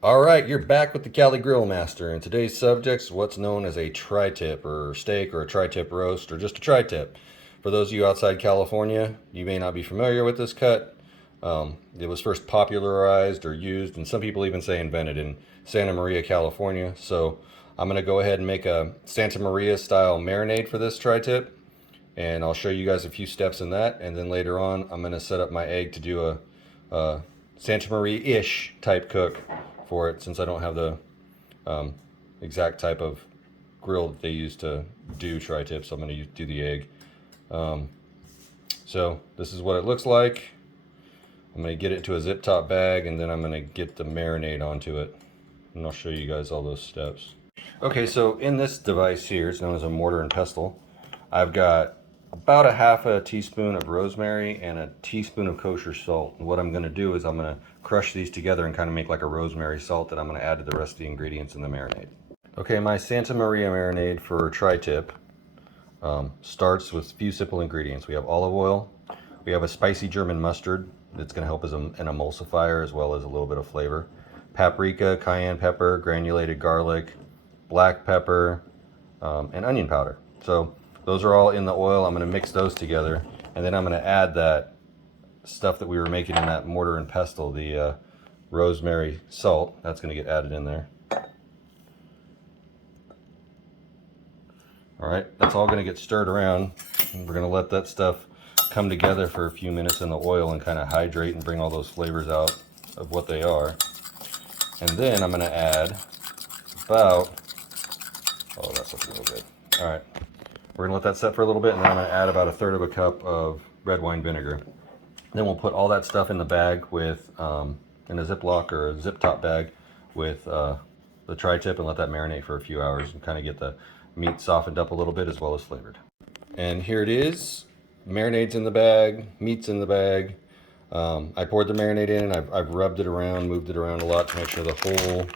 All right, you're back with the Cali Grill Master, and today's subject is what's known as a tri-tip or steak or a tri-tip roast or just a tri-tip. For those of you outside California, you may not be familiar with this cut. It was first popularized or used, and some people even say invented in Santa Maria, California. So I'm going to go ahead and make a Santa Maria style marinade for this tri-tip, and I'll show you guys a few steps in that, and then later on I'm going to set up my egg to do a Santa Maria-ish type cook for it, since I don't have the exact type of grill that they use to do tri-tips. I'm going to do the egg. So this is what it looks like. I'm going to get it into a zip top bag, and then I'm going to get the marinade onto it, and I'll show you guys all those steps. Okay, so in this device here, it's known as a mortar and pestle. I've got about a half a teaspoon of rosemary and a teaspoon of kosher salt. And what I'm going to do is I'm going to crush these together and kind of make like a rosemary salt that I'm going to add to the rest of the ingredients in the marinade. Okay, my Santa Maria marinade for tri-tip starts with a few simple ingredients. We have olive oil, we have a spicy German mustard that's going to help as an emulsifier as well as a little bit of flavor, paprika, cayenne pepper, granulated garlic, black pepper, and onion powder. So those are all in the oil. I'm going to mix those together, and then I'm going to add that stuff that we were making in that mortar and pestle, the rosemary salt. That's going to get added in there. All right, that's all going to get stirred around, and we're going to let that stuff come together for a few minutes in the oil and kind of hydrate and bring all those flavors out of what they are. And then I'm going to add about, oh, that's looking real good. All right, we're going to let that set for a little bit, and then I'm going to add about a third of a cup of red wine vinegar. Then we'll put all that stuff in the bag with, in a Ziploc or a zip top bag with the tri-tip, and let that marinate for a few hours and kind of get the meat softened up a little bit as well as flavored. And here it is. Marinade's in the bag, meat's in the bag. I poured the marinade in, and I've rubbed it around, moved it around a lot to make sure the whole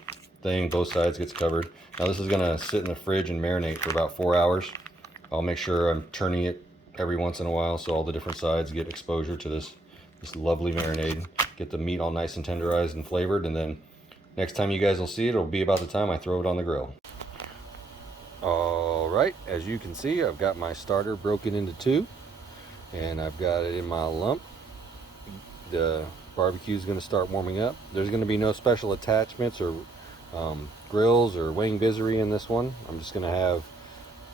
thing, both sides, gets covered. Now this is gonna sit in the fridge and marinate for about 4 hours. I'll make sure I'm turning it every once in a while so all the different sides get exposure to this lovely marinade. Get the meat all nice and tenderized and flavored, and then next time you guys will see it, it'll be about the time I throw it on the grill. All right, as you can see, I've got my starter broken into two, and I've got it in my lump. The barbecue is going to start warming up. There's going to be no special attachments or grills or wing visery in this one. I'm just going to have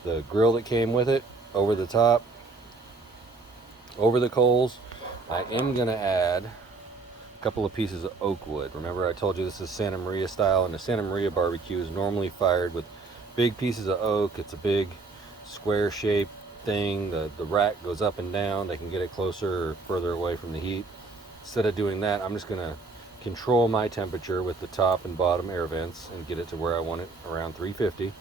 the grill that came with it over the top, over the coals. I am going to add a couple of pieces of oak wood. Remember, I told you this is Santa Maria style, and the Santa Maria barbecue is normally fired with big pieces of oak. It's a big square shaped thing. The rack goes up and down. They can get it closer or further away from the heat. Instead of doing that, I'm just going to control my temperature with the top and bottom air vents and get it to where I want it, around 350.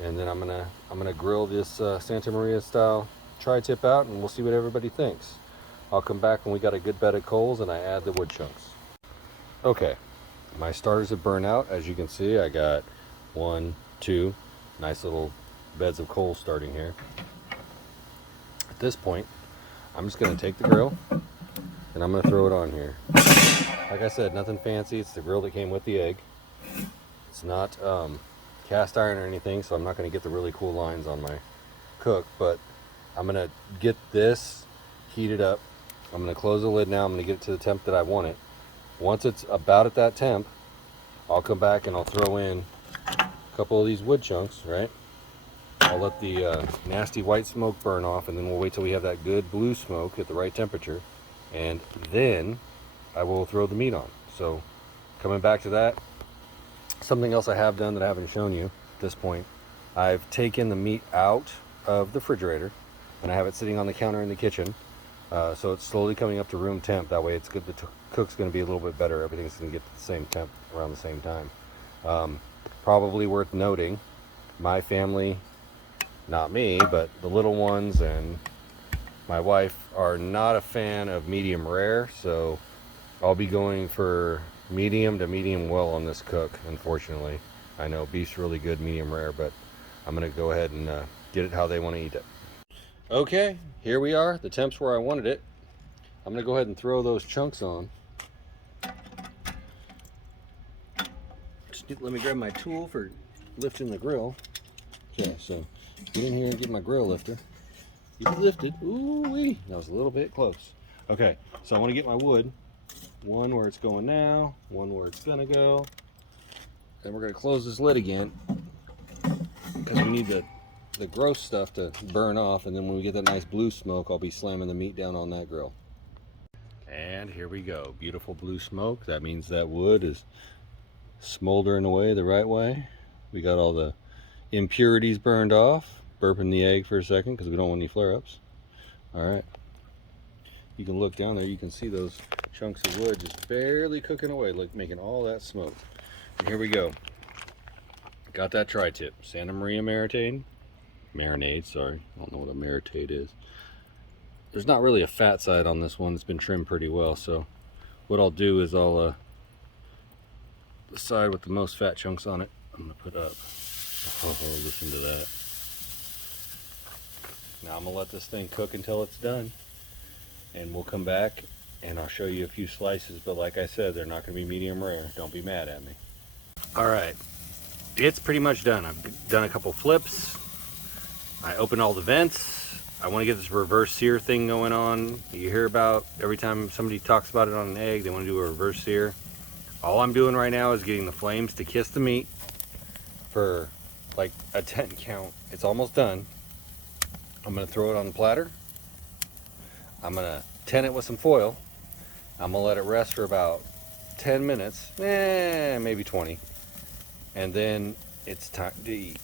And then I'm gonna grill this Santa Maria style tri-tip out, and we'll see what everybody thinks. I'll come back when we got a good bed of coals and I add the wood chunks. Okay, my starters have burned out. As you can see, I got 1, 2 nice little beds of coals starting here. At this point, I'm just going to take the grill and I'm going to throw it on here. Like I said, nothing fancy. It's the grill that came with the egg. It's not cast iron or anything, so I'm not going to get the really cool lines on my cook, but I'm going to get this heated up. I'm going to close the lid now. I'm going to get it to the temp that I want it. Once it's about at that temp, I'll come back and I'll throw in a couple of these wood chunks, right? I'll let the nasty white smoke burn off, and then we'll wait till we have that good blue smoke at the right temperature, and then I will throw the meat on. So coming back to that, something else I have done that I haven't shown you at this point, I've taken the meat out of the refrigerator and I have it sitting on the counter in the kitchen. So it's slowly coming up to room temp. That way it's good. The cook's going to be a little bit better. Everything's going to get to the same temp around the same time. Probably worth noting, my family, not me, but the little ones and my wife are not a fan of medium rare, so I'll be going for medium to medium well on this cook. Unfortunately, I know beef's really good medium rare, but I'm going to go ahead and get it how they want to eat it. Okay, here we are. The temp's where I wanted it. I'm going to go ahead and throw those chunks on. let me grab my tool for lifting the grill. Okay, so get in here and get my grill lifter. Get it lifted. Ooh-wee. That was a little bit close. Okay, so I want to get my wood. One where it's going now, one where it's gonna go. Then we're gonna close this lid again because we need the gross stuff to burn off, and then when we get that nice blue smoke, I'll be slamming the meat down on that grill. And here we go. Beautiful blue smoke. That means that wood is smoldering away the right way. We got all the impurities burned off. Burping the egg for a second because we don't want any flare-ups. Alright. You can look down there, you can see those chunks of wood just barely cooking away, like making all that smoke. And here we go. Got that tri-tip. Santa Maria marinade, sorry. I don't know what a marinade is. There's not really a fat side on this one. It's been trimmed pretty well, so what I'll do is I'll the side with the most fat chunks on it, I'm gonna put up. Oh, listen to that. Now I'm gonna let this thing cook until it's done, and we'll come back and I'll show you a few slices, but like I said, they're not gonna be medium rare. Don't be mad at me. All right, it's pretty much done. I've done a couple flips. I opened all the vents. I want to get this reverse sear thing going on. You hear about every time somebody talks about it on an egg, they want to do a reverse sear. All I'm doing right now is getting the flames to kiss the meat for like a 10 count. It's almost done. I'm going to throw it on the platter. I'm going to tin it with some foil. I'm going to let it rest for about 10 minutes, maybe 20. And then it's time to eat.